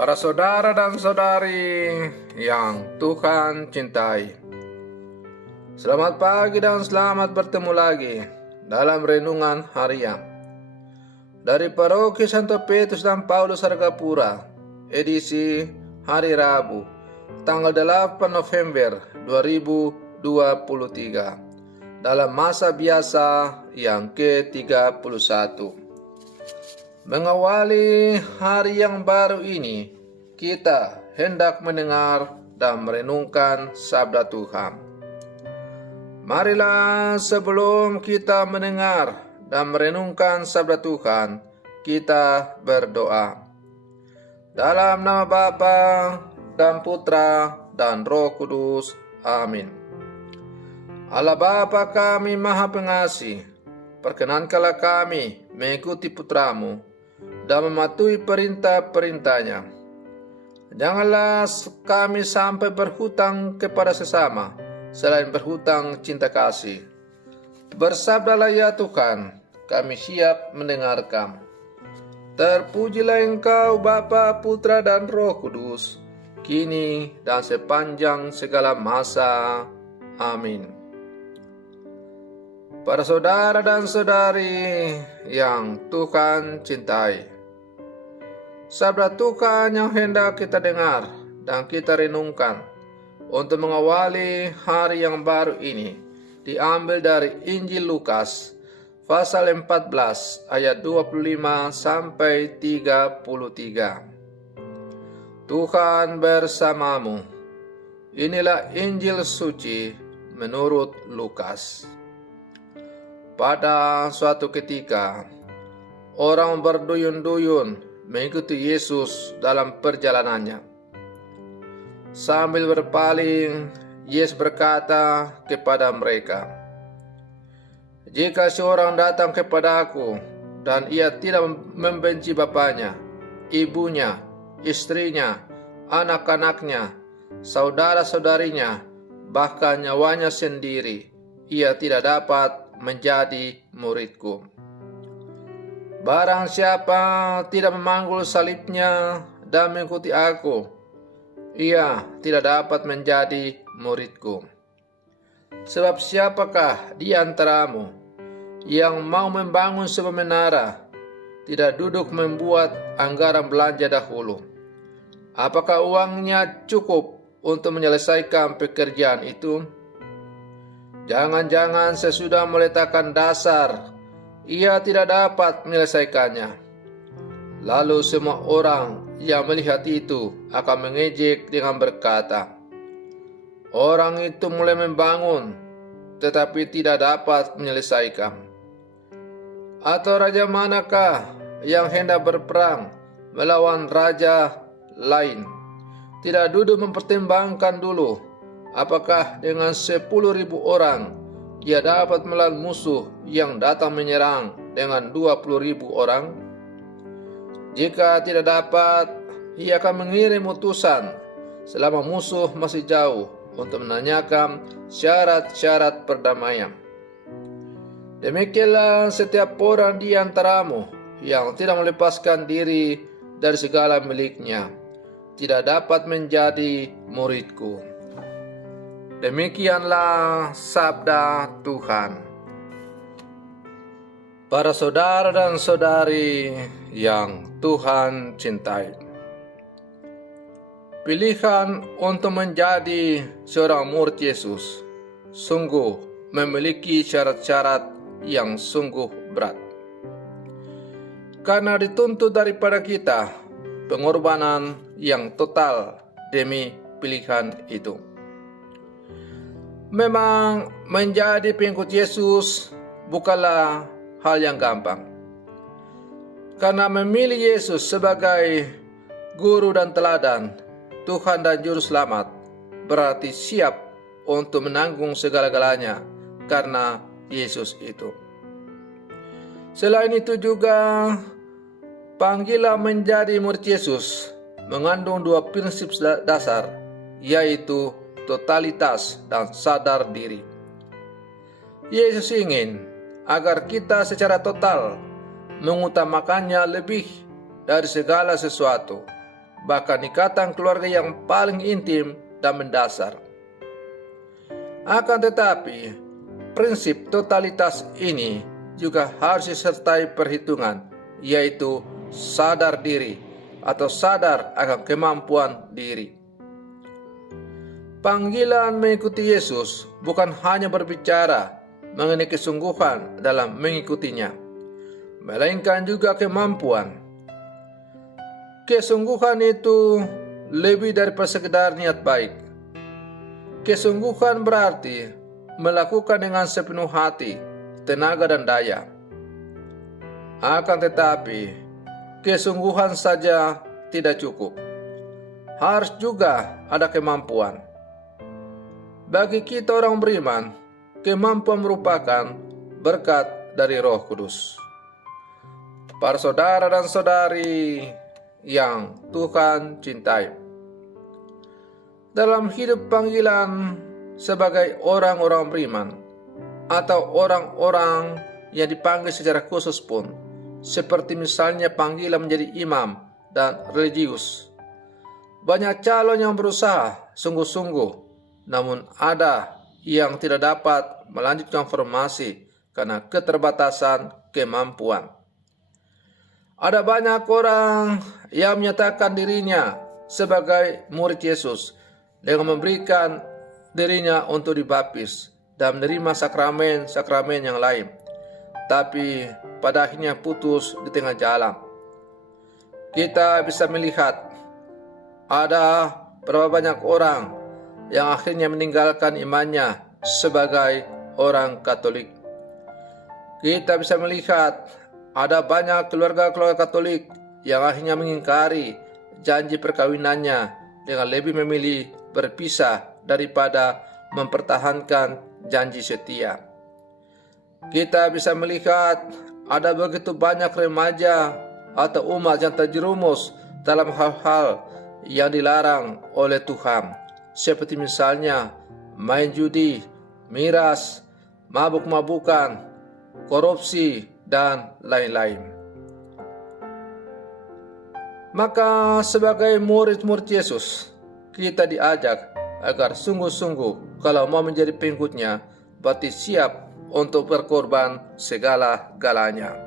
Para saudara dan saudari yang Tuhan cintai, selamat pagi dan selamat bertemu lagi dalam renungan harian dari Paroki Santo Petrus dan Paulus Argapura, edisi hari Rabu, tanggal 8 November 2023, dalam masa biasa yang ke-31. Mengawali hari yang baru ini, kita hendak mendengar dan merenungkan sabda Tuhan. Marilah sebelum kita mendengar dan merenungkan sabda Tuhan, kita berdoa. Dalam nama Bapa dan Putra dan Roh Kudus. Amin. Allah Bapa kami Maha Pengasih, perkenankanlah kami mengikuti Putramu dan mematuhi perintah-perintahnya. Janganlah kami sampai berhutang kepada sesama, selain berhutang cinta kasih. Bersabdalah ya Tuhan, kami siap mendengarkan. Terpujilah Engkau Bapa, Putra dan Roh Kudus, kini dan sepanjang segala masa. Amin. Para saudara dan saudari yang Tuhan cintai, sabda Tuhan yang hendak kita dengar dan kita renungkan untuk mengawali hari yang baru ini diambil dari Injil Lukas pasal 14 ayat 25 sampai 33. Tuhan bersamamu. Inilah Injil suci menurut Lukas. Pada suatu ketika, orang berduyun-duyun mengikuti Yesus dalam perjalanannya. Sambil berpaling, Yesus berkata kepada mereka, "Jika seorang datang kepadaku dan ia tidak membenci bapaknya, ibunya, istrinya, anak-anaknya, saudara-saudarinya, bahkan nyawanya sendiri, ia tidak dapat menjadi muridku. Barang siapa tidak memanggul salibnya dan mengikuti aku, ia tidak dapat menjadi muridku. Sebab siapakah di antaramu yang mau membangun sebuah menara, tidak duduk membuat anggaran belanja dahulu? Apakah uangnya cukup untuk menyelesaikan pekerjaan itu? Jangan-jangan sesudah meletakkan dasar, ia tidak dapat menyelesaikannya. Lalu semua orang yang melihat itu akan mengejek dengan berkata, 'Orang itu mulai membangun, tetapi tidak dapat menyelesaikan.' Atau raja manakah yang hendak berperang melawan raja lain, tidak duduk mempertimbangkan dulu apakah dengan 10.000 orang ia dapat melawan musuh yang datang menyerang dengan 20.000 orang? Jika tidak dapat, ia akan mengirim utusan selama musuh masih jauh untuk menanyakan syarat-syarat perdamaian. Demikianlah setiap orang di antaramu yang tidak melepaskan diri dari segala miliknya tidak dapat menjadi muridku." Demikianlah sabda Tuhan. Para saudara dan saudari yang Tuhan cintai, pilihan untuk menjadi seorang murid Yesus sungguh memiliki syarat-syarat yang sungguh berat. Karena dituntut daripada kita pengorbanan yang total demi pilihan itu. Memang menjadi pengikut Yesus bukanlah hal yang gampang. Karena memilih Yesus sebagai guru dan teladan, Tuhan dan Juru Selamat, berarti siap untuk menanggung segala-galanya karena Yesus itu. Selain itu juga, panggilan menjadi murid Yesus mengandung dua prinsip dasar, yaitu totalitas dan sadar diri. Yesus ingin agar kita secara total mengutamakannya lebih dari segala sesuatu bahkan ikatan keluarga yang paling intim dan mendasar. Akan tetapi, prinsip totalitas ini juga harus disertai perhitungan, yaitu sadar diri atau sadar akan kemampuan diri. Panggilan mengikuti Yesus bukan hanya berbicara mengenai kesungguhan dalam mengikutinya, melainkan juga kemampuan. Kesungguhan itu lebih daripada sekedar niat baik. Kesungguhan berarti melakukan dengan sepenuh hati, tenaga dan daya. Akan tetapi, kesungguhan saja tidak cukup. Harus juga ada kemampuan. Bagi kita orang beriman, kemampuan merupakan berkat dari Roh Kudus. Para saudara dan saudari yang Tuhan cintai, dalam hidup panggilan sebagai orang-orang beriman atau orang-orang yang dipanggil secara khusus pun, seperti misalnya panggilan menjadi imam dan religius, banyak calon yang berusaha sungguh-sungguh, namun ada yang tidak dapat melanjutkan formasi karena keterbatasan kemampuan. Ada banyak orang yang menyatakan dirinya sebagai murid Yesus dengan memberikan dirinya untuk dibaptis dan menerima sakramen-sakramen yang lain, tapi pada akhirnya putus di tengah jalan. Kita bisa melihat ada berapa banyak orang yang akhirnya meninggalkan imannya sebagai orang Katolik. Kita bisa melihat ada banyak keluarga-keluarga Katolik yang akhirnya mengingkari janji perkawinannya dengan lebih memilih berpisah daripada mempertahankan janji setia. Kita bisa melihat ada begitu banyak remaja atau umat yang terjerumus dalam hal-hal yang dilarang oleh Tuhan, seperti misalnya main judi, miras, mabuk-mabukan, korupsi, dan lain-lain. Maka sebagai murid-murid Yesus, kita diajak agar sungguh-sungguh kalau mau menjadi pengikutnya, berarti siap untuk berkorban segala-galanya.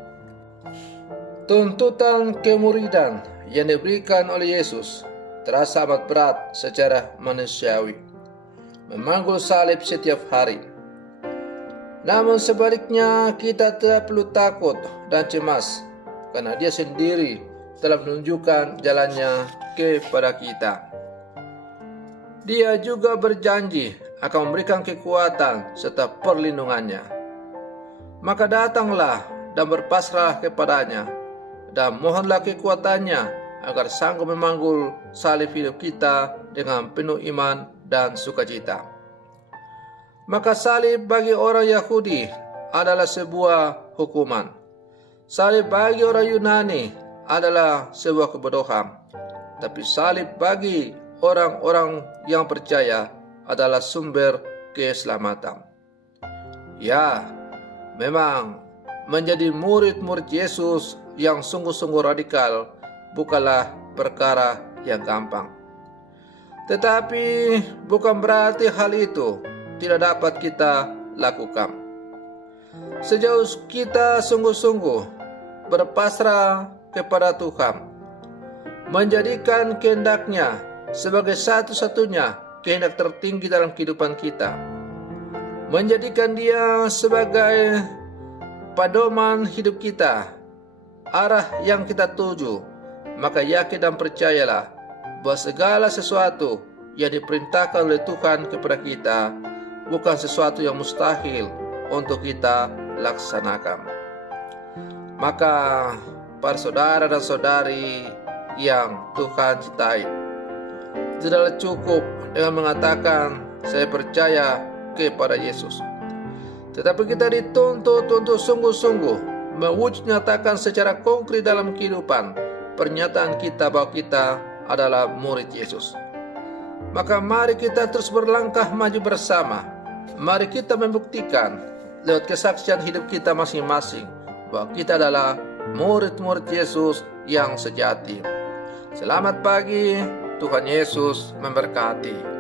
Tuntutan kemuridan yang diberikan oleh Yesus terasa amat berat secara manusiawi, memanggul salib setiap hari. Namun sebaliknya kita tidak perlu takut dan cemas, karena Dia sendiri telah menunjukkan jalannya kepada kita. Dia juga berjanji akan memberikan kekuatan serta perlindungannya. Maka datanglah dan berpasrah kepadanya, dan mohonlah kekuatannya agar sanggup memanggul salib hidup kita dengan penuh iman dan sukacita. Maka salib bagi orang Yahudi adalah sebuah hukuman. Salib bagi orang Yunani adalah sebuah kebodohan. Tapi salib bagi orang-orang yang percaya adalah sumber keselamatan. Ya, memang menjadi murid-murid Yesus yang sungguh-sungguh radikal bukanlah perkara yang gampang. Tetapi bukan berarti hal itu tidak dapat kita lakukan. Sejauh kita sungguh-sungguh berpasrah kepada Tuhan, menjadikan kehendak-Nya sebagai satu-satunya kehendak tertinggi dalam kehidupan kita, menjadikan Dia sebagai pedoman hidup kita, arah yang kita tuju, maka yakin dan percayalah bahwa segala sesuatu yang diperintahkan oleh Tuhan kepada kita bukan sesuatu yang mustahil untuk kita laksanakan. Maka para saudara dan saudari yang Tuhan cintai, tidaklah cukup dengan mengatakan saya percaya kepada Yesus, tetapi kita dituntut untuk sungguh-sungguh mewujud nyatakan secara konkret dalam kehidupan pernyataan kita bahwa kita adalah murid Yesus. Maka mari kita terus berlangkah maju bersama. Mari kita membuktikan lewat kesaksian hidup kita masing-masing bahwa kita adalah murid-murid Yesus yang sejati. Selamat pagi, Tuhan Yesus memberkati.